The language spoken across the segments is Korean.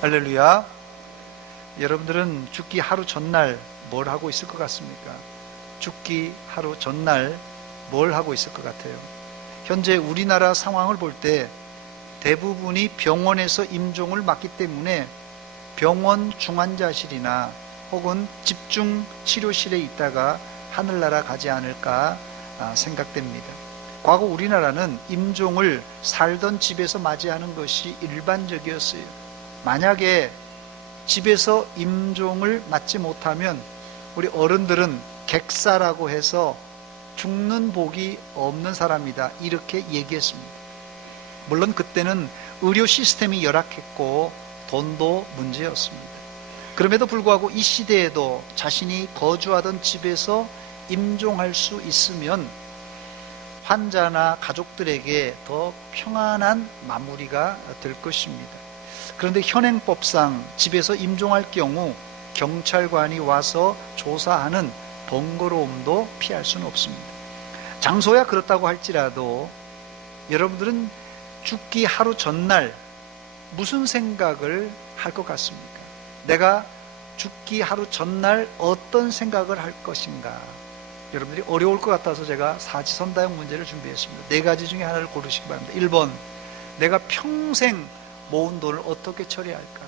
할렐루야. 여러분들은 죽기 하루 전날 뭘 하고 있을 것 같습니까? 죽기 하루 전날 뭘 하고 있을 것 같아요? 현재 우리나라 상황을 볼 때 대부분이 병원에서 임종을 맞기 때문에 병원 중환자실이나 혹은 집중 치료실에 있다가 하늘나라 가지 않을까 생각됩니다. 과거 우리나라는 임종을 살던 집에서 맞이하는 것이 일반적이었어요. 만약에 집에서 임종을 맞지 못하면 우리 어른들은 객사라고 해서 죽는 복이 없는 사람이다, 이렇게 얘기했습니다. 물론 그때는 의료 시스템이 열악했고 돈도 문제였습니다. 그럼에도 불구하고 이 시대에도 자신이 거주하던 집에서 임종할 수 있으면 환자나 가족들에게 더 평안한 마무리가 될 것입니다. 그런데 현행법상 집에서 임종할 경우 경찰관이 와서 조사하는 번거로움도 피할 수는 없습니다. 장소야 그렇다고 할지라도 여러분들은 죽기 하루 전날 무슨 생각을 할 것 같습니까? 내가 죽기 하루 전날 어떤 생각을 할 것인가? 여러분들이 어려울 것 같아서 제가 사지선다형 문제를 준비했습니다. 4가지 중에 하나를 고르시기 바랍니다. 1번, 내가 평생 모은 돈을 어떻게 처리할까?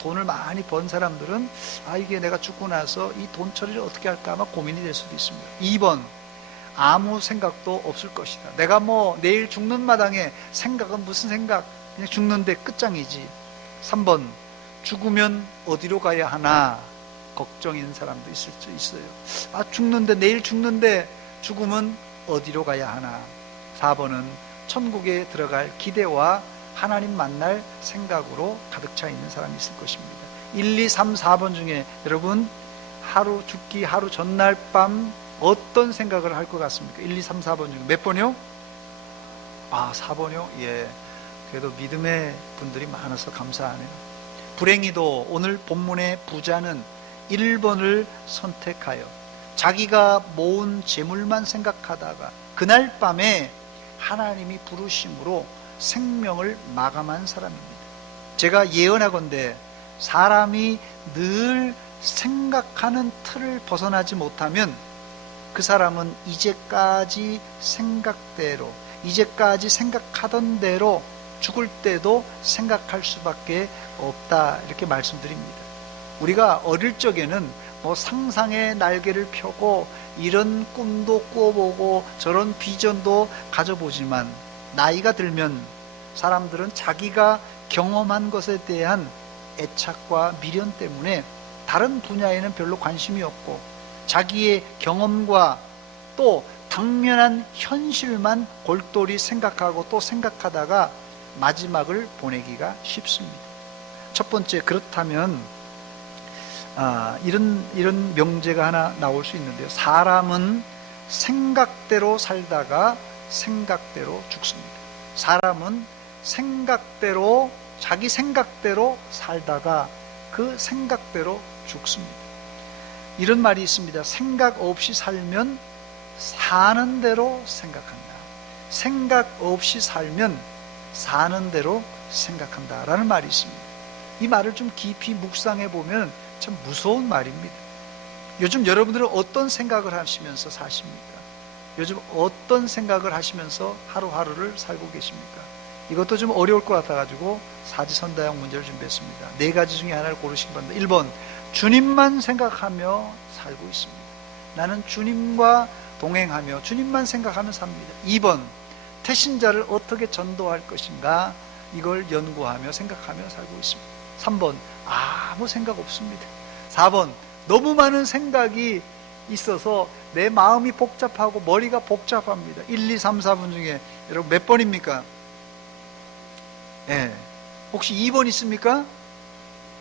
돈을 많이 번 사람들은 이게 내가 죽고 나서 이 돈 처리를 어떻게 할까 아마 고민이 될 수도 있습니다. 2번, 아무 생각도 없을 것이다. 내가 내일 죽는 마당에 생각은 무슨 생각? 그냥 죽는데 끝장이지. 3번, 죽으면 어디로 가야 하나 걱정인 사람도 있을 수 있어요. 죽는데, 내일 죽는데 죽으면 어디로 가야 하나. 4번은 천국에 들어갈 기대와 하나님 만날 생각으로 가득 차 있는 사람이 있을 것입니다. 1, 2, 3, 4번 중에 여러분 죽기 하루 전날 밤 어떤 생각을 할 것 같습니까? 1, 2, 3, 4번 중에 몇 번이요? 4번이요? 예. 그래도 믿음의 분들이 많아서 감사하네요. 불행히도 오늘 본문의 부자는 1번을 선택하여 자기가 모은 재물만 생각하다가 그날 밤에 하나님이 부르심으로 생명을 마감한 사람입니다. 제가 예언하건대 사람이 늘 생각하는 틀을 벗어나지 못하면 그 사람은 이제까지 생각하던 대로 죽을 때도 생각할 수밖에 없다, 이렇게 말씀드립니다. 우리가 어릴 적에는 상상의 날개를 펴고 이런 꿈도 꾸어보고 저런 비전도 가져보지만 나이가 들면 사람들은 자기가 경험한 것에 대한 애착과 미련 때문에 다른 분야에는 별로 관심이 없고 자기의 경험과 또 당면한 현실만 골똘히 생각하고 또 생각하다가 마지막을 보내기가 쉽습니다. 첫 번째, 그렇다면 이런 명제가 하나 나올 수 있는데요. 사람은 생각대로 살다가 생각대로 죽습니다. 사람은 자기 생각대로 살다가 그 생각대로 죽습니다. 이런 말이 있습니다. 생각 없이 살면 사는 대로 생각한다. 생각 없이 살면 사는 대로 생각한다 라는 말이 있습니다. 이 말을 좀 깊이 묵상해 보면 참 무서운 말입니다. 요즘 여러분들은 어떤 생각을 하시면서 사십니까? 요즘 어떤 생각을 하시면서 하루하루를 살고 계십니까? 이것도 좀 어려울 것 같아가지고 사지선다형 문제를 준비했습니다. 4가지 중에 하나를 고르시기 바랍니다. 1번, 주님만 생각하며 살고 있습니다. 나는 주님과 동행하며 주님만 생각하며 삽니다. 2번, 태신자를 어떻게 전도할 것인가, 이걸 연구하며 생각하며 살고 있습니다. 3번, 아무 생각 없습니다. 4번, 너무 많은 생각이 있어서 내 마음이 복잡하고 머리가 복잡합니다. 1, 2, 3, 4번 중에 여러분 몇 번입니까? 예. 혹시 2번 있습니까?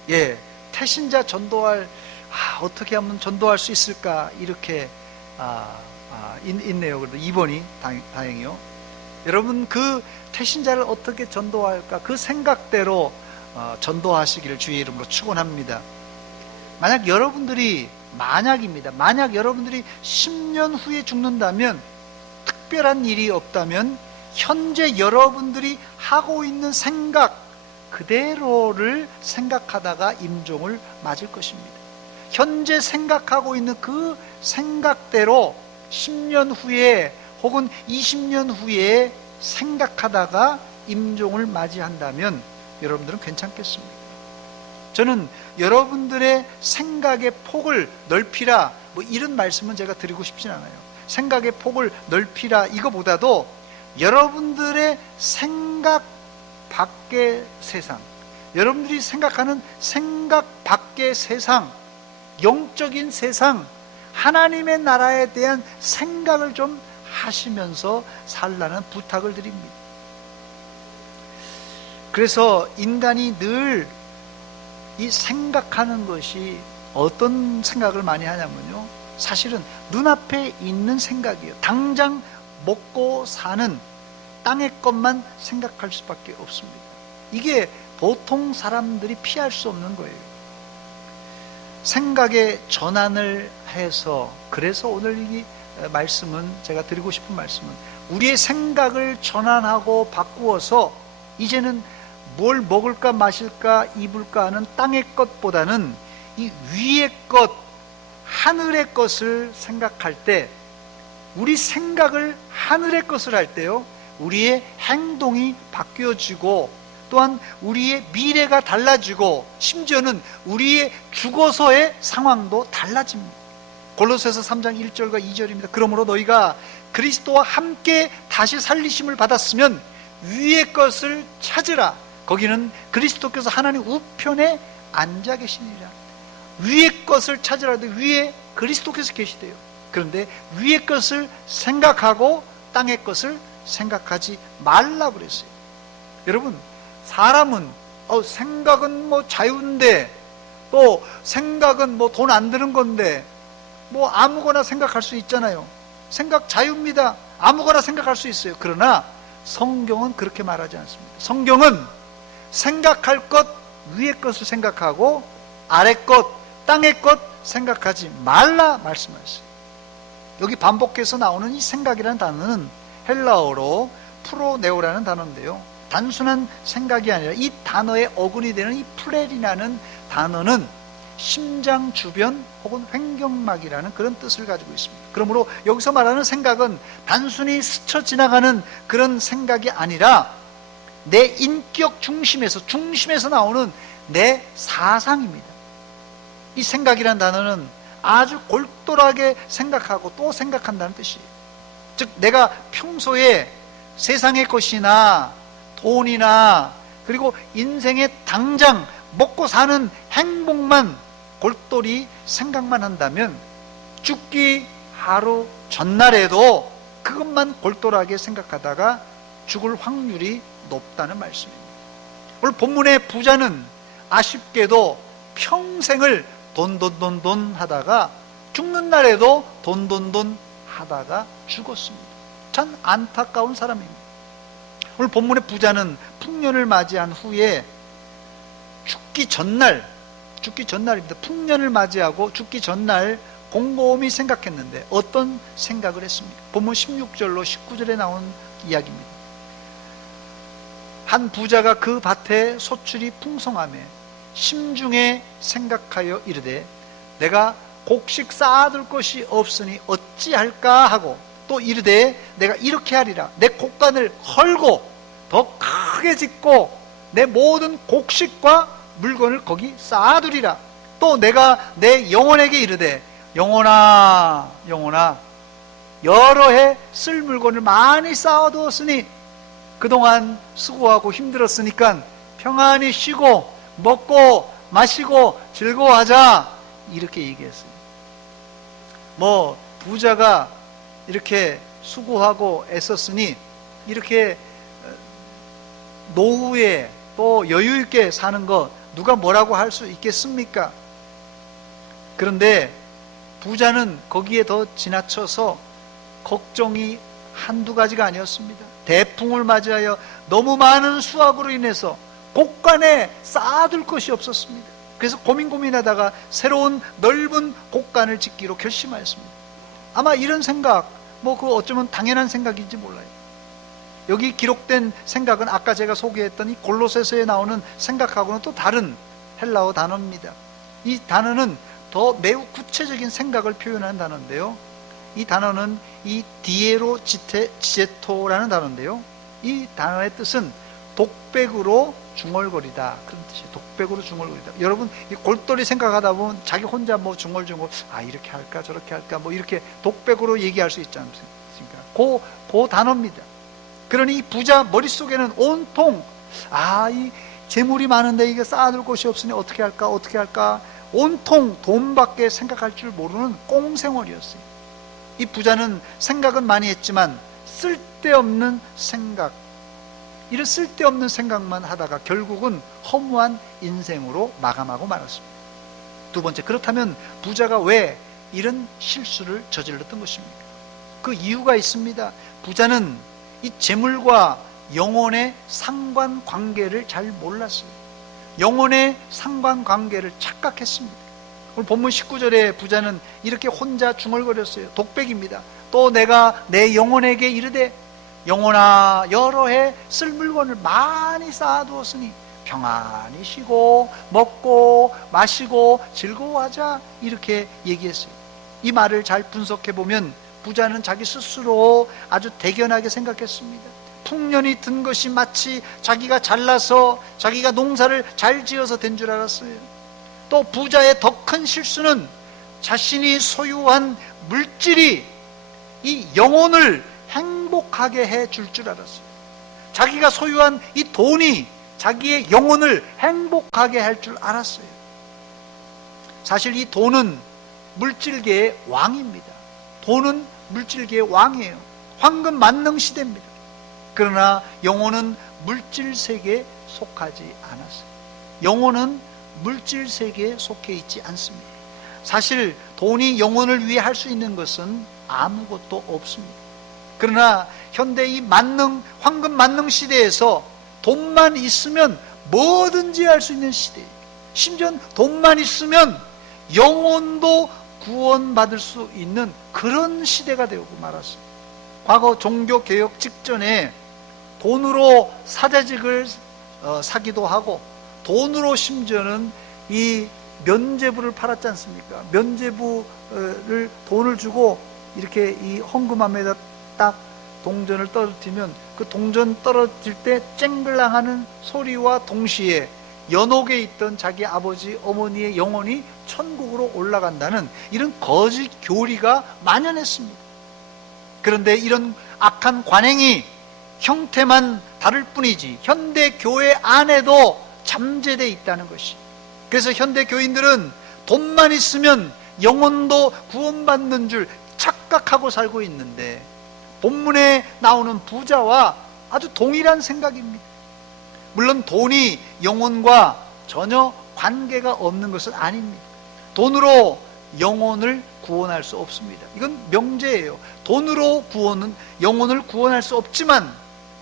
예. 태신자 전도할, 어떻게 하면 전도할 수 있을까? 이렇게, 있네요. 그래도 2번이 다행이요. 여러분, 그 태신자를 어떻게 전도할까? 그 생각대로 전도하시기를 주의 이름으로 축원합니다. 만약 여러분들이 10년 후에 죽는다면, 특별한 일이 없다면 현재 여러분들이 하고 있는 생각, 그대로를 생각하다가 임종을 맞을 것입니다. 현재 생각하고 있는 그 생각대로 10년 후에 혹은 20년 후에 생각하다가 임종을 맞이한다면 여러분들은 괜찮겠습니까? 저는 여러분들의 생각의 폭을 넓히라, 뭐 이런 말씀은 제가 드리고 싶진 않아요. 생각의 폭을 넓히라 이거보다도 여러분들의 생각 밖의 세상, 여러분들이 생각하는 생각 밖의 세상, 영적인 세상, 하나님의 나라에 대한 생각을 좀 하시면서 살라는 부탁을 드립니다. 그래서 인간이 늘 이 생각하는 것이 어떤 생각을 많이 하냐면요, 사실은 눈앞에 있는 생각이에요. 당장 먹고 사는 땅의 것만 생각할 수밖에 없습니다. 이게 보통 사람들이 피할 수 없는 거예요. 생각의 전환을 해서, 그래서 오늘 이 말씀은, 제가 드리고 싶은 말씀은, 우리의 생각을 전환하고 바꾸어서 이제는 뭘 먹을까 마실까 입을까 하는 땅의 것보다는 이 위의 것, 하늘의 것을 생각할 때, 우리 생각을 하늘의 것을 할 때요, 우리의 행동이 바뀌어지고, 또한 우리의 미래가 달라지고, 심지어는 우리의 죽어서의 상황도 달라집니다. 골로새서 3장 1절과 2절입니다. 그러므로 너희가 그리스도와 함께 다시 살리심을 받았으면 위의 것을 찾으라. 거기는 그리스도께서 하나님 우편에 앉아 계시니라. 위의 것을 찾으라도 위에 그리스도께서 계시대요. 그런데 위의 것을 생각하고 땅의 것을 생각하지 말라고 그랬어요. 여러분, 사람은 생각은 뭐 자유인데, 또 생각은 뭐 돈 안 드는 건데, 뭐 아무거나 생각할 수 있잖아요. 생각 자유입니다. 아무거나 생각할 수 있어요. 그러나 성경은 그렇게 말하지 않습니다. 성경은 생각할 것, 위의 것을 생각하고 아래 것, 땅의 것 생각하지 말라 말씀하셨어요. 여기 반복해서 나오는 이 생각이라는 단어는 헬라어로 프로네오라는 단어인데요, 단순한 생각이 아니라 이 단어의 어근이 되는 이 플레리라는 단어는 심장 주변 혹은 횡격막이라는 그런 뜻을 가지고 있습니다. 그러므로 여기서 말하는 생각은 단순히 스쳐 지나가는 그런 생각이 아니라 내 인격 중심에서 나오는 내 사상입니다. 이 생각이라는 단어는 아주 골똘하게 생각하고 또 생각한다는 뜻이에요. 즉, 내가 평소에 세상의 것이나 돈이나 그리고 인생의 당장 먹고 사는 행복만 골똘히 생각만 한다면 죽기 하루 전날에도 그것만 골똘하게 생각하다가 죽을 확률이 높다는 말씀입니다. 오늘 본문의 부자는 아쉽게도 평생을 돈 하다가 죽는 날에도 돈 하다가 죽었습니다. 참 안타까운 사람입니다. 오늘 본문의 부자는 풍년을 맞이한 후에 죽기 전날입니다. 풍년을 맞이하고 죽기 전날 곰곰이 생각했는데 어떤 생각을 했습니까? 본문 16절로 19절에 나온 이야기입니다. 한 부자가 그 밭에 소출이 풍성하매 심중에 생각하여 이르되 내가 곡식 쌓아둘 것이 없으니 어찌할까 하고, 또 이르되 내가 이렇게 하리라. 내 곡간을 헐고 더 크게 짓고 내 모든 곡식과 물건을 거기 쌓아두리라. 또 내가 내 영혼에게 이르되 영혼아 여러 해 쓸 물건을 많이 쌓아두었으니 그동안 수고하고 힘들었으니까 평안히 쉬고 먹고 마시고 즐거워하자. 이렇게 얘기했어요. 뭐 부자가 이렇게 수고하고 애썼으니 이렇게 노후에 또 여유 있게 사는 거 누가 뭐라고 할 수 있겠습니까? 그런데 부자는 거기에 더 지나쳐서 걱정이 한두 가지가 아니었습니다. 대풍을 맞이하여 너무 많은 수확으로 인해서 곡간에 쌓아둘 것이 없었습니다. 그래서 고민하다가 새로운 넓은 곡간을 짓기로 결심하였습니다. 아마 이런 생각, 그 어쩌면 당연한 생각인지 몰라요. 여기 기록된 생각은 아까 제가 소개했던 이 골로새서에 나오는 생각하고는 또 다른 헬라어 단어입니다. 이 단어는 더 매우 구체적인 생각을 표현하는 단어인데요, 이 단어는 이 디에로 지제토라는 단어인데요, 이 단어의 뜻은 독백으로 중얼거리다, 그런 뜻이에요. 독백으로 중얼거리다. 여러분, 이 골똘히 생각하다 보면 자기 혼자 뭐 중얼중얼, 이렇게 할까 저렇게 할까 뭐 이렇게 독백으로 얘기할 수 있지 않습니까? 그 단어입니다. 그러니 이 부자 머릿속에는 온통 이 재물이 많은데 이게 쌓아둘 곳이 없으니 어떻게 할까 온통 돈밖에 생각할 줄 모르는 꽁생얼이었어요. 이 부자는 생각은 많이 했지만 쓸데없는 생각, 이런 쓸데없는 생각만 하다가 결국은 허무한 인생으로 마감하고 말았습니다. 두 번째, 그렇다면 부자가 왜 이런 실수를 저질렀던 것입니까? 그 이유가 있습니다. 부자는 이 재물과 영혼의 상관관계를 잘 몰랐어요. 영혼의 상관관계를 착각했습니다. 오늘 본문 19절에 부자는 이렇게 혼자 중얼거렸어요. 독백입니다. 또 내가 내 영혼에게 이르되 영혼아, 여러 해 쓸 물건을 많이 쌓아두었으니 평안히 쉬고 먹고 마시고 즐거워하자, 이렇게 얘기했어요. 이 말을 잘 분석해보면 부자는 자기 스스로 아주 대견하게 생각했습니다. 풍년이 든 것이 마치 자기가 잘나서 자기가 농사를 잘 지어서 된 줄 알았어요. 또 부자의 더 큰 실수는 자신이 소유한 물질이 이 영혼을 행복하게 해줄 줄 알았어요. 자기가 소유한 이 돈이 자기의 영혼을 행복하게 할 줄 알았어요. 사실 이 돈은 물질계의 왕입니다. 돈은 물질계의 왕이에요. 황금 만능 시대입니다. 그러나 영혼은 물질 세계에 속하지 않았어요. 영혼은 물질 세계에 속해 있지 않습니다. 사실 돈이 영혼을 위해 할 수 있는 것은 아무것도 없습니다. 그러나 현대 이 황금 만능 시대에서 돈만 있으면 뭐든지 할 수 있는 시대예요. 심지어 돈만 있으면 영혼도 구원받을 수 있는 그런 시대가 되고 말았어요. 과거 종교개혁 직전에 돈으로 사제직을 사기도 하고, 돈으로 심지어는 이 면죄부를 팔았지 않습니까? 면죄부를 돈을 주고 이렇게 이 헌금함에다 딱 동전을 떨어뜨리면 그 동전 떨어질 때 쨍글랑하는 소리와 동시에 연옥에 있던 자기 아버지 어머니의 영혼이 천국으로 올라간다는 이런 거짓 교리가 만연했습니다. 그런데 이런 악한 관행이 형태만 다를 뿐이지 현대 교회 안에도 잠재되어 있다는 것이, 그래서 현대 교인들은 돈만 있으면 영혼도 구원받는 줄 착각하고 살고 있는데, 본문에 나오는 부자와 아주 동일한 생각입니다. 물론 돈이 영혼과 전혀 관계가 없는 것은 아닙니다. 돈으로 영혼을 구원할 수 없습니다. 이건 명제예요. 돈으로 영혼을 구원할 수 없지만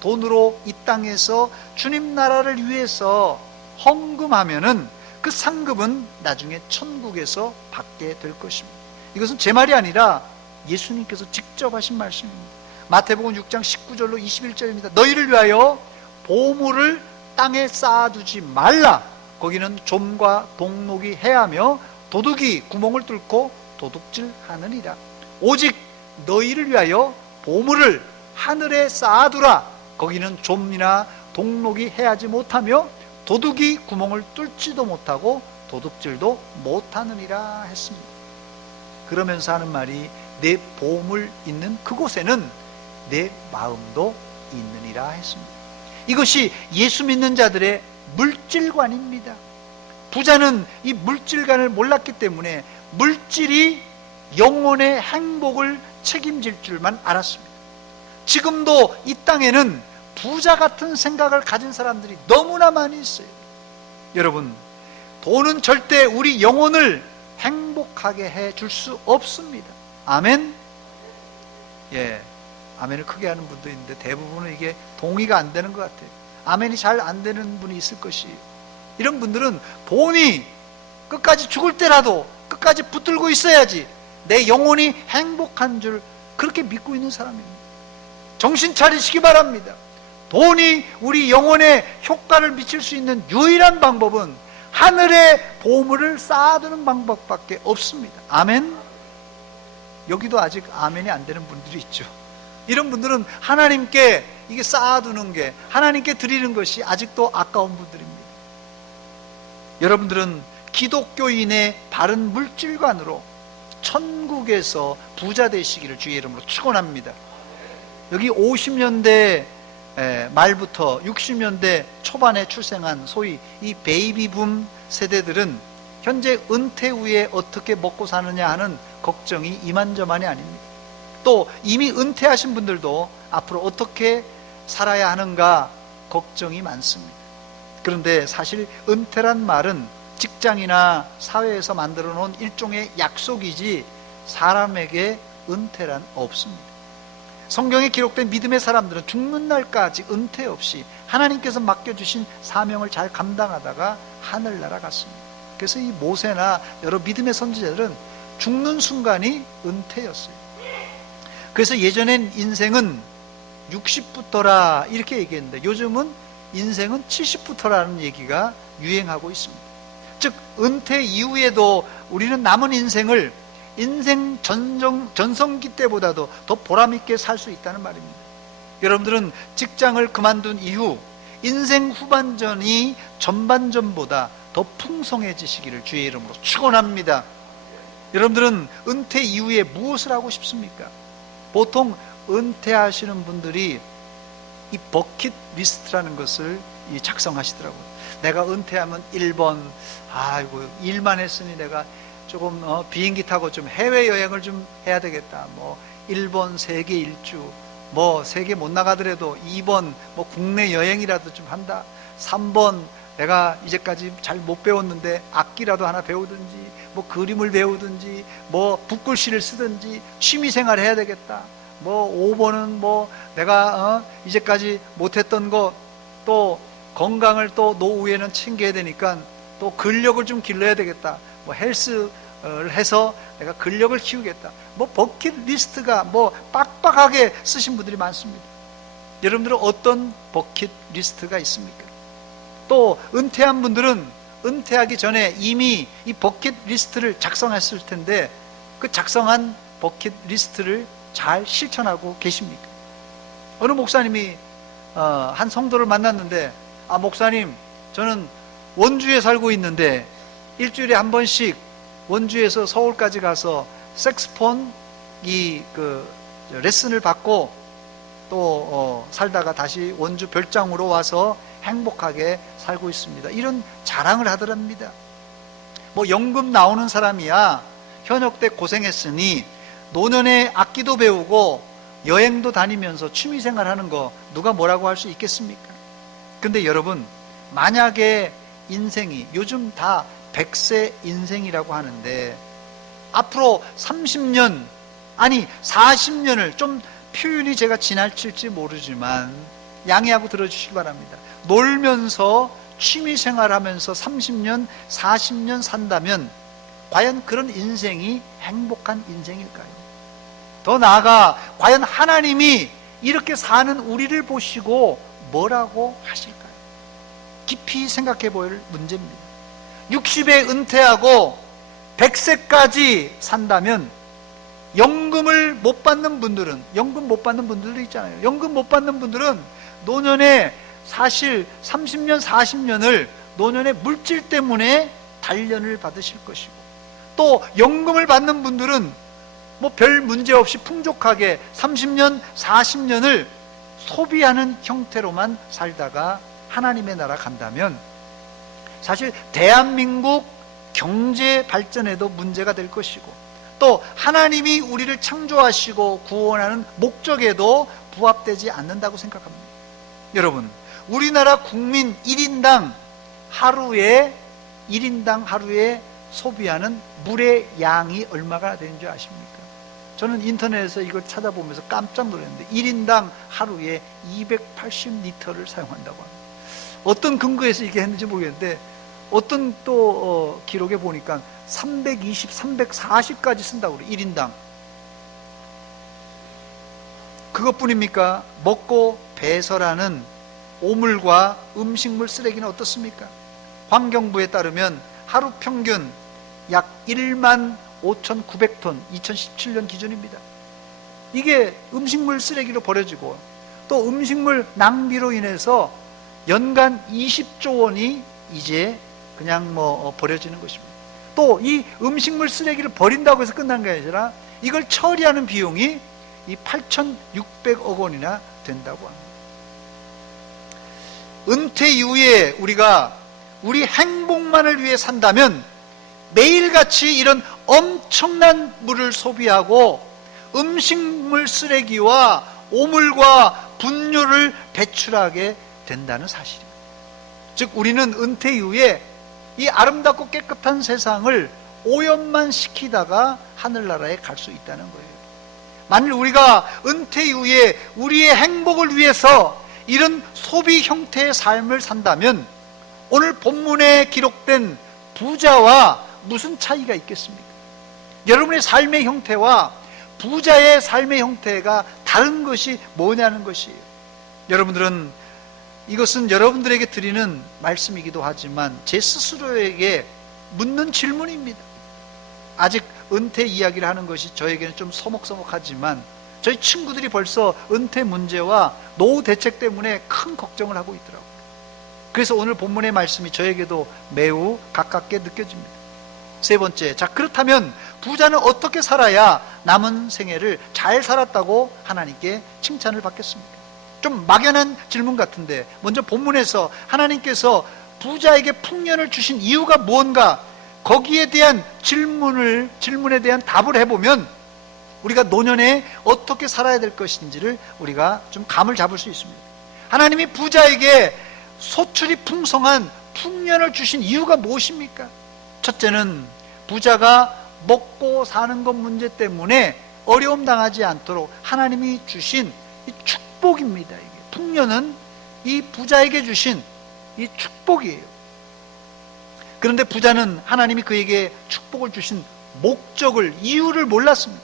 돈으로 이 땅에서 주님 나라를 위해서 헌금하면은 그 상급은 나중에 천국에서 받게 될 것입니다. 이것은 제 말이 아니라 예수님께서 직접 하신 말씀입니다. 마태복음 6장 19절로 21절입니다. 너희를 위하여 보물을 땅에 쌓아두지 말라. 거기는 좀과 동록이 해하며 도둑이 구멍을 뚫고 도둑질하느니라. 오직 너희를 위하여 보물을 하늘에 쌓아두라. 거기는 좀이나 동록이 해하지 못하며 도둑이 구멍을 뚫지도 못하고 도둑질도 못하느니라 했습니다. 그러면서 하는 말이, 내 보물 있는 그곳에는 내 마음도 있느니라 했습니다. 이것이 예수 믿는 자들의 물질관입니다. 부자는 이 물질관을 몰랐기 때문에 물질이 영혼의 행복을 책임질 줄만 알았습니다. 지금도 이 땅에는 부자 같은 생각을 가진 사람들이 너무나 많이 있어요. 여러분, 돈은 절대 우리 영혼을 행복하게 해줄 수 없습니다. 아멘? 예, 아멘을 크게 하는 분도 있는데 대부분은 이게 동의가 안 되는 것 같아요. 아멘이 잘 안 되는 분이 있을 것이에요. 이런 분들은 돈이 끝까지 죽을 때라도 끝까지 붙들고 있어야지 내 영혼이 행복한 줄 그렇게 믿고 있는 사람입니다. 정신 차리시기 바랍니다. 돈이 우리 영혼에 효과를 미칠 수 있는 유일한 방법은 하늘의 보물을 쌓아두는 방법밖에 없습니다. 아멘? 여기도 아직 아멘이 안 되는 분들이 있죠. 이런 분들은 하나님께 이게 쌓아두는 게, 하나님께 드리는 것이 아직도 아까운 분들입니다. 여러분들은 기독교인의 바른 물질관으로 천국에서 부자 되시기를 주의 이름으로 축원합니다. 여기 50년대 말부터 60년대 초반에 출생한 소위 이 베이비붐 세대들은 현재 은퇴 후에 어떻게 먹고 사느냐 하는 걱정이 이만저만이 아닙니다. 또 이미 은퇴하신 분들도 앞으로 어떻게 살아야 하는가 걱정이 많습니다. 그런데 사실 은퇴란 말은 직장이나 사회에서 만들어 놓은 일종의 약속이지 사람에게 은퇴란 없습니다. 성경에 기록된 믿음의 사람들은 죽는 날까지 은퇴 없이 하나님께서 맡겨주신 사명을 잘 감당하다가 하늘나라 갔습니다. 그래서 이 모세나 여러 믿음의 선지자들은 죽는 순간이 은퇴였어요. 그래서 예전엔 인생은 60부터라 이렇게 얘기했는데 요즘은 인생은 70부터라는 얘기가 유행하고 있습니다. 즉 은퇴 이후에도 우리는 남은 인생을 인생 전성기 때보다도 더 보람있게 살 수 있다는 말입니다. 여러분들은 직장을 그만둔 이후 인생 후반전이 전반전보다 더 풍성해지시기를 주의 이름으로 축원합니다. 여러분들은 은퇴 이후에 무엇을 하고 싶습니까? 보통 은퇴하시는 분들이 이 버킷 리스트라는 것을 작성하시더라고요. 내가 은퇴하면 1번, 아이고 일만 했으니 내가 조금 비행기 타고 좀 해외여행을 좀 해야 되겠다. 뭐 1번 세계 일주, 뭐 세계 못 나가더라도 2번 뭐 국내 여행이라도 좀 한다. 3번 내가 이제까지 잘 못 배웠는데 악기라도 하나 배우든지 뭐 그림을 배우든지 뭐 붓글씨를 쓰든지 취미생활 해야 되겠다. 뭐 5번은 뭐 내가 이제까지 못했던 거 또 건강을 또 노후에는 챙겨야 되니까 또 근력을 좀 길러야 되겠다. 뭐 헬스를 해서 내가 근력을 키우겠다. 뭐 버킷 리스트가 뭐 빡빡하게 쓰신 분들이 많습니다. 여러분들은 어떤 버킷 리스트가 있습니까? 또 은퇴한 분들은 은퇴하기 전에 이미 이 버킷 리스트를 작성했을 텐데 그 작성한 버킷 리스트를 잘 실천하고 계십니까? 어느 목사님이 한 성도를 만났는데, 아 목사님, 저는 원주에 살고 있는데 일주일에 한 번씩 원주에서 서울까지 가서 색스폰 레슨을 받고 또 살다가 다시 원주 별장으로 와서 행복하게 살고 있습니다. 이런 자랑을 하더랍니다. 뭐 연금 나오는 사람이야 현역 때 고생했으니 노년에 악기도 배우고 여행도 다니면서 취미생활 하는 거 누가 뭐라고 할 수 있겠습니까? 근데 여러분, 만약에 인생이 요즘 다 100세 인생이라고 하는데 앞으로 30년 아니 40년을 좀 표현이 제가 지나칠지 모르지만 양해하고 들어주시기 바랍니다. 놀면서 취미생활하면서 30년 40년 산다면 과연 그런 인생이 행복한 인생일까요? 더 나아가 과연 하나님이 이렇게 사는 우리를 보시고 뭐라고 하실까요? 깊이 생각해 볼 문제입니다. 60에 은퇴하고 100세까지 산다면 연금을 못 받는 분들은, 연금 못 받는 분들도 있잖아요. 연금 못 받는 분들은 노년에 사실 30년 40년을 노년의 물질 때문에 단련을 받으실 것이고, 또 연금을 받는 분들은 뭐 별 문제 없이 풍족하게 30년 40년을 소비하는 형태로만 살다가 하나님의 나라 간다면 사실 대한민국 경제 발전에도 문제가 될 것이고, 또 하나님이 우리를 창조하시고 구원하는 목적에도 부합되지 않는다고 생각합니다. 여러분, 우리나라 국민 1인당 하루에 소비하는 물의 양이 얼마가 되는 줄 아십니까? 저는 인터넷에서 이걸 찾아보면서 깜짝 놀랐는데 1인당 하루에 280리터를 사용한다고 합니다. 어떤 근거에서 이게 했는지 모르겠는데 어떤 또 기록에 보니까 320, 340까지 쓴다고 그래요. 1인당. 그것뿐입니까? 먹고 배설하는 오물과 음식물 쓰레기는 어떻습니까? 환경부에 따르면 하루 평균 약 1만 5,900톤, 2017년 기준입니다. 이게 음식물 쓰레기로 버려지고, 또 음식물 낭비로 인해서 연간 20조 원이 이제 그냥 버려지는 것입니다. 또 이 음식물 쓰레기를 버린다고 해서 끝난 게 아니라 이걸 처리하는 비용이 이 8,600억 원이나 된다고 합니다. 은퇴 이후에 우리가 우리 행복만을 위해 산다면 매일같이 이런 엄청난 물을 소비하고 음식물 쓰레기와 오물과 분뇨를 배출하게 된다는 사실입니다. 즉 우리는 은퇴 이후에 이 아름답고 깨끗한 세상을 오염만 시키다가 하늘나라에 갈 수 있다는 거예요. 만일 우리가 은퇴 이후에 우리의 행복을 위해서 이런 소비 형태의 삶을 산다면 오늘 본문에 기록된 부자와 무슨 차이가 있겠습니까? 여러분의 삶의 형태와 부자의 삶의 형태가 다른 것이 뭐냐는 것이에요. 여러분들은 이것은 여러분들에게 드리는 말씀이기도 하지만 제 스스로에게 묻는 질문입니다. 아직 은퇴 이야기를 하는 것이 저에게는 좀 서먹서먹하지만 저희 친구들이 벌써 은퇴 문제와 노후 대책 때문에 큰 걱정을 하고 있더라고요. 그래서 오늘 본문의 말씀이 저에게도 매우 가깝게 느껴집니다. 세 번째, 자 그렇다면 부자는 어떻게 살아야 남은 생애를 잘 살았다고 하나님께 칭찬을 받겠습니까? 좀 막연한 질문 같은데 먼저 본문에서 하나님께서 부자에게 풍년을 주신 이유가 무언가, 거기에 대한 질문에 대한 답을 해보면 우리가 노년에 어떻게 살아야 될 것인지를 우리가 좀 감을 잡을 수 있습니다. 하나님이 부자에게 소출이 풍성한 풍년을 주신 이유가 무엇입니까? 첫째는 부자가 먹고 사는 것 문제 때문에 어려움 당하지 않도록 하나님이 주신 이 축복입니다. 이게 풍년은 이 부자에게 주신 이 축복이에요. 그런데 부자는 하나님이 그에게 축복을 주신 목적을, 이유를 몰랐습니다.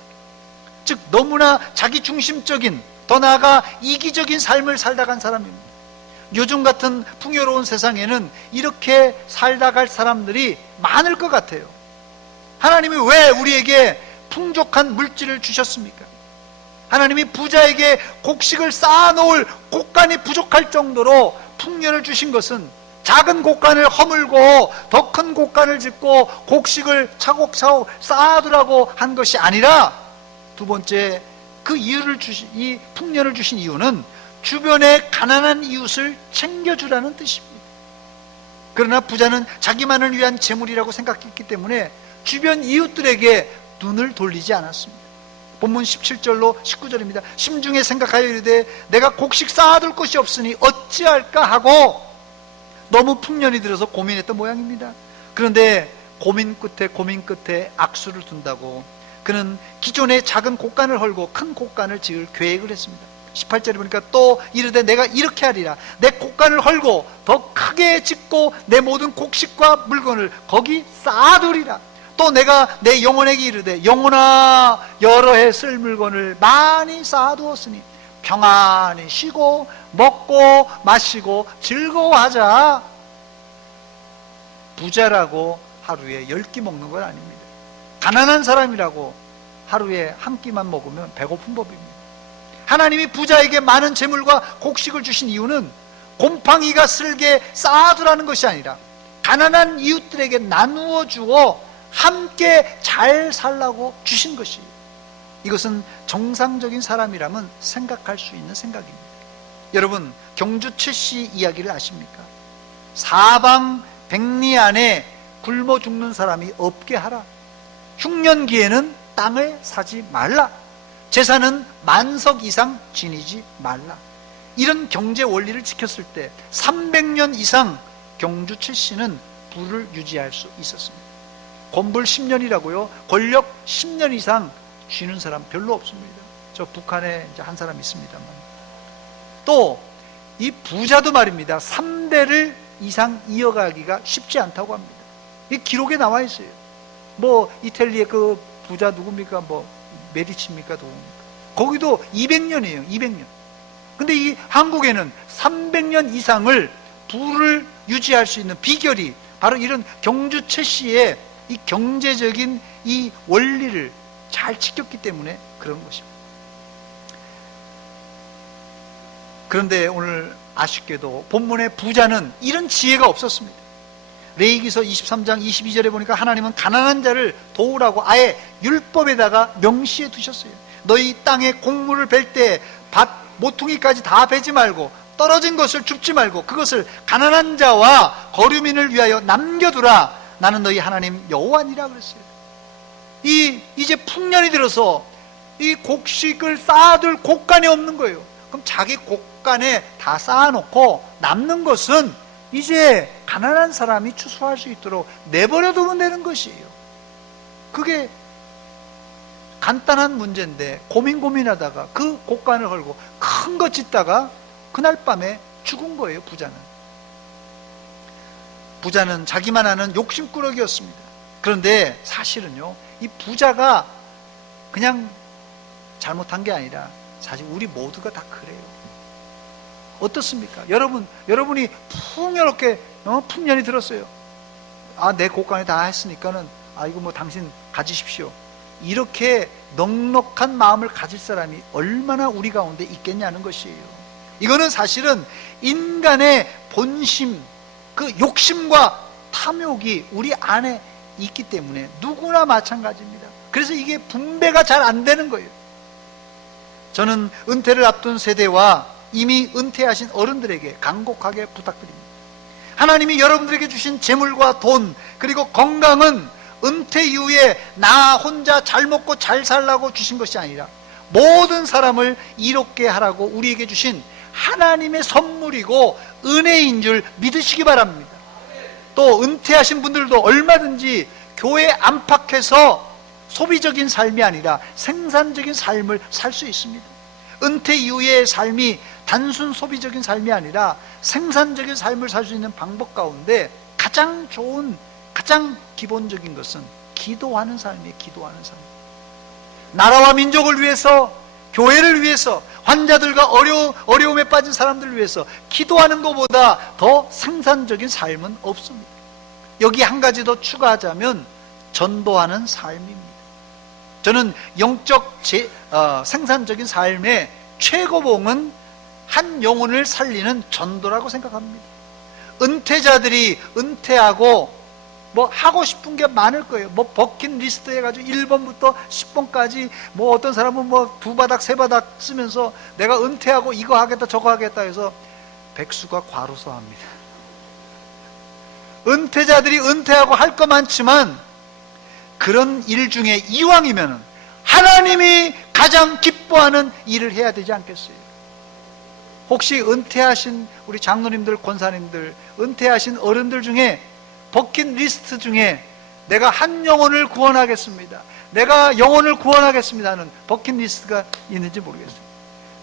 즉 너무나 자기중심적인, 더 나아가 이기적인 삶을 살다 간 사람입니다. 요즘 같은 풍요로운 세상에는 이렇게 살다 갈 사람들이 많을 것 같아요. 하나님이 왜 우리에게 풍족한 물질을 주셨습니까? 하나님이 부자에게 곡식을 쌓아놓을 곡간이 부족할 정도로 풍년을 주신 것은 작은 곡간을 허물고 더 큰 곡간을 짓고 곡식을 차곡차곡 쌓아두라고 한 것이 아니라, 두 번째, 그 이유를 이 풍년을 주신 이유는 주변의 가난한 이웃을 챙겨주라는 뜻입니다. 그러나 부자는 자기만을 위한 재물이라고 생각했기 때문에 주변 이웃들에게 눈을 돌리지 않았습니다. 본문 17절로 19절입니다. 심중에 생각하여 이르되 내가 곡식 쌓아둘 곳이 없으니 어찌할까 하고 너무 풍년이 들어서 고민했던 모양입니다. 그런데 고민 끝에 악수를 둔다고 그는 기존의 작은 곡간을 헐고 큰 곡간을 지을 계획을 했습니다. 18절에 보니까 또 이르되 내가 이렇게 하리라. 내 곡간을 헐고 더 크게 짓고 내 모든 곡식과 물건을 거기 쌓아두리라. 또 내가 내 영혼에게 이르되 영혼아, 여러 해 쓸 물건을 많이 쌓아두었으니 평안히 쉬고 먹고 마시고 즐거워하자. 부자라고 하루에 10끼 먹는 건 아닙니다. 가난한 사람이라고 하루에 한 끼만 먹으면 배고픈 법입니다. 하나님이 부자에게 많은 재물과 곡식을 주신 이유는 곰팡이가 쓸게 쌓아두라는 것이 아니라 가난한 이웃들에게 나누어 주어 함께 잘 살라고 주신 것이에요. 이것은 정상적인 사람이라면 생각할 수 있는 생각입니다. 여러분, 경주 최씨 이야기를 아십니까? 사방백리 안에 굶어 죽는 사람이 없게 하라. 흉년기에는 땅을 사지 말라. 재산은 만석 이상 지니지 말라. 이런 경제 원리를 지켰을 때 300년 이상 경주 최씨는 부를 유지할 수 있었습니다. 권불 10년이라고요. 권력 10년 이상 쥐는 사람 별로 없습니다. 저 북한에 이제 한 사람 있습니다만. 또 이 부자도 말입니다. 3대를 이상 이어가기가 쉽지 않다고 합니다. 이 기록에 나와 있어요. 뭐 이탈리아의 그 부자 누굽니까? 뭐 메디치입니까? 누굽니까? 거기도 200년이에요. 200년. 근데 이 한국에는 300년 이상을 부를 유지할 수 있는 비결이 바로 이런 경주 최 씨의 이 경제적인 이 원리를 잘 지켰기 때문에 그런 것입니다. 그런데 오늘 아쉽게도 본문의 부자는 이런 지혜가 없었습니다. 레위기서 23장 22절에 보니까 하나님은 가난한 자를 도우라고 아예 율법에다가 명시해 두셨어요. 너희 땅에 곡물을 벨 때 밭 모퉁이까지 다 베지 말고 떨어진 것을 줍지 말고 그것을 가난한 자와 거류민을 위하여 남겨두라. 나는 너희 하나님 여호와니라 그랬어요. 이제 풍년이 들어서 이 곡식을 쌓아둘 곡간이 없는 거예요. 그럼 자기 곡간에 다 쌓아놓고 남는 것은 이제 가난한 사람이 추수할 수 있도록 내버려 두면 되는 것이에요. 그게 간단한 문제인데 고민하다가 그 곡간을 헐고 큰 거 짓다가 그날 밤에 죽은 거예요. 부자는 자기만 아는 욕심꾸러기였습니다. 그런데 사실은요, 이 부자가 그냥 잘못한 게 아니라 사실 우리 모두가 다 그래요. 어떻습니까? 여러분이 풍요롭게 풍년이 들었어요. 내 곡간에 다 했으니까는 이거 뭐 당신 가지십시오. 이렇게 넉넉한 마음을 가질 사람이 얼마나 우리 가운데 있겠냐는 것이에요. 이거는 사실은 인간의 본심, 그 욕심과 탐욕이 우리 안에 있기 때문에 누구나 마찬가지입니다. 그래서 이게 분배가 잘 안 되는 거예요. 저는 은퇴를 앞둔 세대와 이미 은퇴하신 어른들에게 간곡하게 부탁드립니다. 하나님이 여러분들에게 주신 재물과 돈 그리고 건강은 은퇴 이후에 나 혼자 잘 먹고 잘 살라고 주신 것이 아니라 모든 사람을 이롭게 하라고 우리에게 주신 하나님의 선물이고 은혜인 줄 믿으시기 바랍니다. 또 은퇴하신 분들도 얼마든지 교회 안팎에서 소비적인 삶이 아니라 생산적인 삶을 살 수 있습니다. 은퇴 이후의 삶이 단순 소비적인 삶이 아니라 생산적인 삶을 살 수 있는 방법 가운데 가장 좋은, 가장 기본적인 것은 기도하는 삶이에요. 기도하는 삶. 나라와 민족을 위해서, 교회를 위해서, 환자들과 어려움에 빠진 사람들을 위해서 기도하는 것보다 더 생산적인 삶은 없습니다. 여기 한 가지 더 추가하자면 전도하는 삶입니다. 저는 영적 생산적인 삶의 최고봉은 한 영혼을 살리는 전도라고 생각합니다. 은퇴자들이 은퇴하고 뭐 하고 싶은 게 많을 거예요. 뭐 버킷리스트 해가지고 1번부터 10번까지 뭐 어떤 사람은 뭐 2바닥 3바닥 쓰면서 내가 은퇴하고 이거 하겠다 저거 하겠다 해서 백수가 과로서합니다. 은퇴자들이 은퇴하고 할 거 많지만 그런 일 중에 이왕이면 하나님이 가장 기뻐하는 일을 해야 되지 않겠어요? 혹시 은퇴하신 우리 장로님들, 권사님들, 은퇴하신 어른들 중에 버킷리스트 중에 내가 한 영혼을 구원하겠습니다, 내가 영혼을 구원하겠습니다 하는 버킷리스트가 있는지 모르겠어요.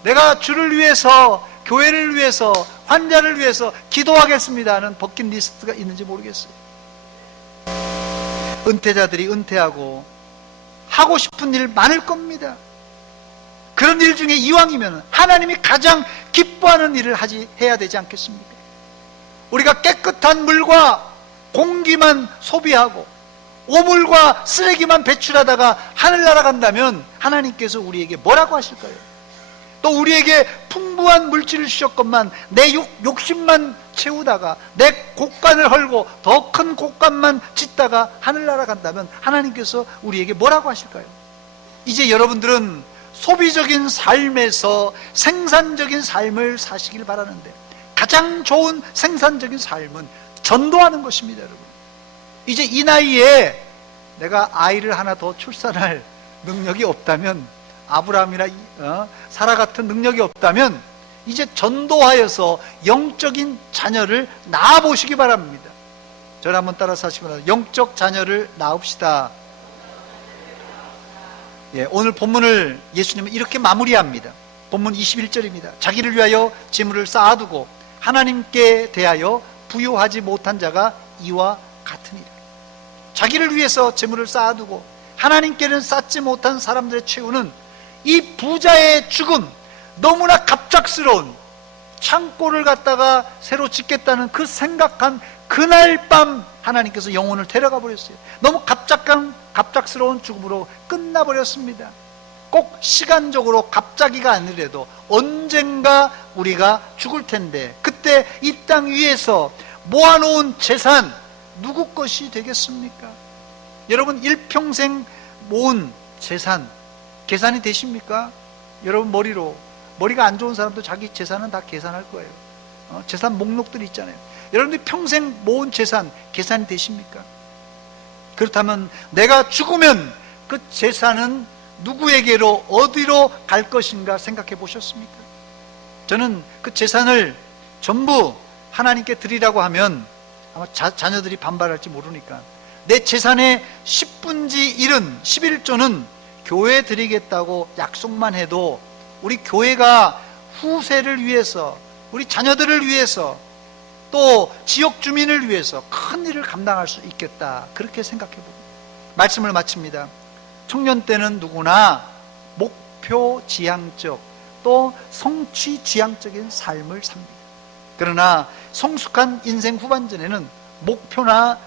내가 주를 위해서, 교회를 위해서, 환자를 위해서 기도하겠습니다 하는 버킷리스트가 있는지 모르겠어요. 은퇴자들이 은퇴하고 하고 싶은 일 많을 겁니다. 그런 일 중에 이왕이면 하나님이 가장 기뻐하는 일을 해야 되지 않겠습니까? 우리가 깨끗한 물과 공기만 소비하고 오물과 쓰레기만 배출하다가 하늘 날아간다면 하나님께서 우리에게 뭐라고 하실까요? 또 우리에게 풍부한 물질을 주셨건만 내 욕심만 채우다가 내 곡간을 헐고 더 큰 곡간만 짓다가 하늘 날아간다면 하나님께서 우리에게 뭐라고 하실까요? 이제 여러분들은 소비적인 삶에서 생산적인 삶을 사시길 바라는데 가장 좋은 생산적인 삶은 전도하는 것입니다. 여러분, 이제 이 나이에 내가 아이를 하나 더 출산할 능력이 없다면, 아브라함이나 사라 같은 능력이 없다면 이제 전도하여서 영적인 자녀를 낳아보시기 바랍니다. 저를 한번 따라서 하시기 바랍니다. 영적 자녀를 낳읍시다. 오늘 본문을 예수님은 이렇게 마무리합니다. 본문 21절입니다. 자기를 위하여 재물을 쌓아두고 하나님께 대하여 부요하지 못한 자가 이와 같으니라. 자기를 위해서 재물을 쌓아두고 하나님께는 쌓지 못한 사람들의 최후는 이 부자의 죽음, 너무나 갑작스러운 창고를 갖다가 새로 짓겠다는 그 생각한 그날 밤 하나님께서 영혼을 데려가 버렸어요. 너무 갑작스러운 죽음으로 끝나버렸습니다. 꼭 시간적으로 갑자기가 아니라도 언젠가 우리가 죽을 텐데, 그때 이 땅 위에서 모아놓은 재산 누구 것이 되겠습니까? 여러분 일평생 모은 재산 계산이 되십니까? 여러분 머리가 안 좋은 사람도 자기 재산은 다 계산할 거예요. 재산 목록들이 있잖아요. 여러분들이 평생 모은 재산 계산이 되십니까? 그렇다면 내가 죽으면 그 재산은 누구에게로 어디로 갈 것인가 생각해 보셨습니까? 저는 그 재산을 전부 하나님께 드리라고 하면 아마 자녀들이 반발할지 모르니까 내 재산의 10분지 1은 11조는 교회에 드리겠다고 약속만 해도 우리 교회가 후세를 위해서, 우리 자녀들을 위해서, 또 지역 주민을 위해서 큰 일을 감당할 수 있겠다, 그렇게 생각해 봅니다. 말씀을 마칩니다. 청년 때는 누구나 목표지향적 또 성취지향적인 삶을 삽니다. 그러나 성숙한 인생 후반전에는 목표나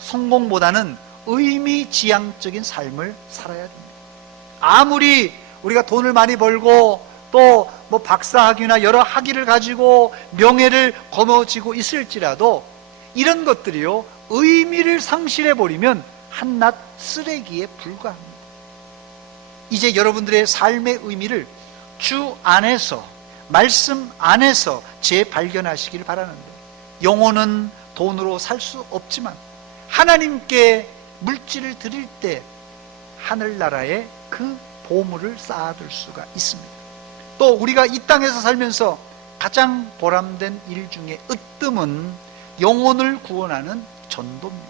성공보다는 의미지향적인 삶을 살아야 됩니다. 아무리 우리가 돈을 많이 벌고 또 뭐 박사학위나 여러 학위를 가지고 명예를 거머쥐고 있을지라도 이런 것들이요, 의미를 상실해 버리면 한낱 쓰레기에 불과합니다. 이제 여러분들의 삶의 의미를 주 안에서, 말씀 안에서 재발견하시길 바라는데, 영혼은 돈으로 살 수 없지만 하나님께 물질을 드릴 때 하늘나라에 그 보물을 쌓아둘 수가 있습니다. 또 우리가 이 땅에서 살면서 가장 보람된 일 중에 으뜸은 영혼을 구원하는 전도입니다.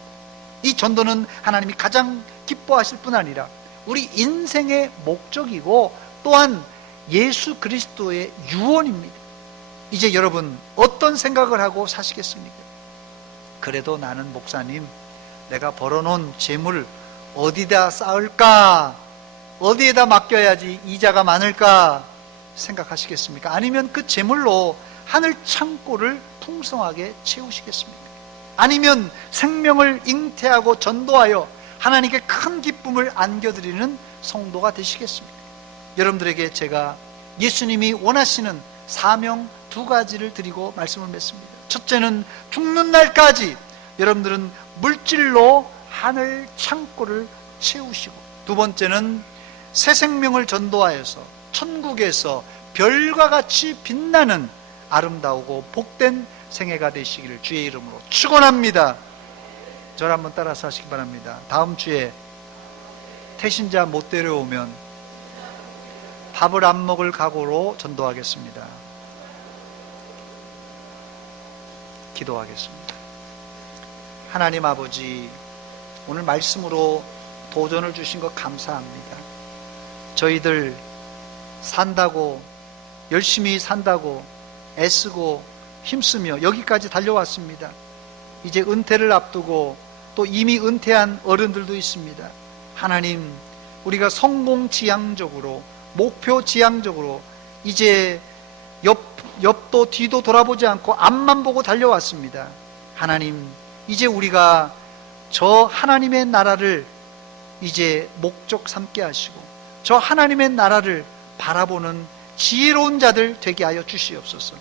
이 전도는 하나님이 가장 기뻐하실 뿐 아니라 우리 인생의 목적이고 또한 예수 그리스도의 유언입니다. 이제 여러분 어떤 생각을 하고 사시겠습니까? 그래도 나는 목사님, 내가 벌어놓은 재물 어디다 쌓을까? 어디에다 맡겨야지 이자가 많을까 생각하시겠습니까? 아니면 그 재물로 하늘 창고를 풍성하게 채우시겠습니까? 아니면 생명을 잉태하고 전도하여 하나님께 큰 기쁨을 안겨드리는 성도가 되시겠습니까? 여러분들에게 제가 예수님이 원하시는 사명 2가지를 드리고 말씀을 맺습니다. 첫째는 죽는 날까지 여러분들은 물질로 하늘 창고를 채우시고, 두 번째는 새 생명을 전도하여서 천국에서 별과 같이 빛나는 아름다우고 복된 생애가 되시기를 주의 이름으로 축원합니다. 저를 한번 따라서 하시기 바랍니다. 다음 주에 태신자 못 데려오면 밥을 안 먹을 각오로 전도하겠습니다. 기도하겠습니다. 하나님 아버지, 오늘 말씀으로 도전을 주신 것 감사합니다. 저희들 산다고, 열심히 산다고 애쓰고 힘쓰며 여기까지 달려왔습니다. 이제 은퇴를 앞두고 또 이미 은퇴한 어른들도 있습니다. 하나님, 우리가 성공지향적으로, 목표지향적으로 이제 옆도 뒤도 돌아보지 않고 앞만 보고 달려왔습니다. 하나님, 이제 우리가 저 하나님의 나라를 이제 목적 삼게 하시고 저 하나님의 나라를 바라보는 지혜로운 자들 되게 하여 주시옵소서.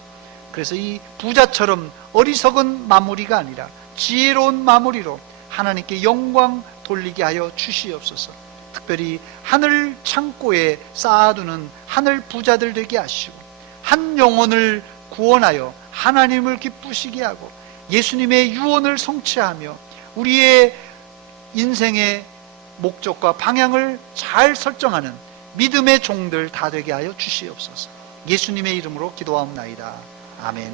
그래서 이 부자처럼 어리석은 마무리가 아니라 지혜로운 마무리로 하나님께 영광 돌리게 하여 주시옵소서. 특별히 하늘 창고에 쌓아두는 하늘 부자들 되게 하시고 한 영혼을 구원하여 하나님을 기쁘시게 하고 예수님의 유언을 성취하며 우리의 인생의 목적과 방향을 잘 설정하는 믿음의 종들 다 되게 하여 주시옵소서. 예수님의 이름으로 기도하옵나이다. 아멘.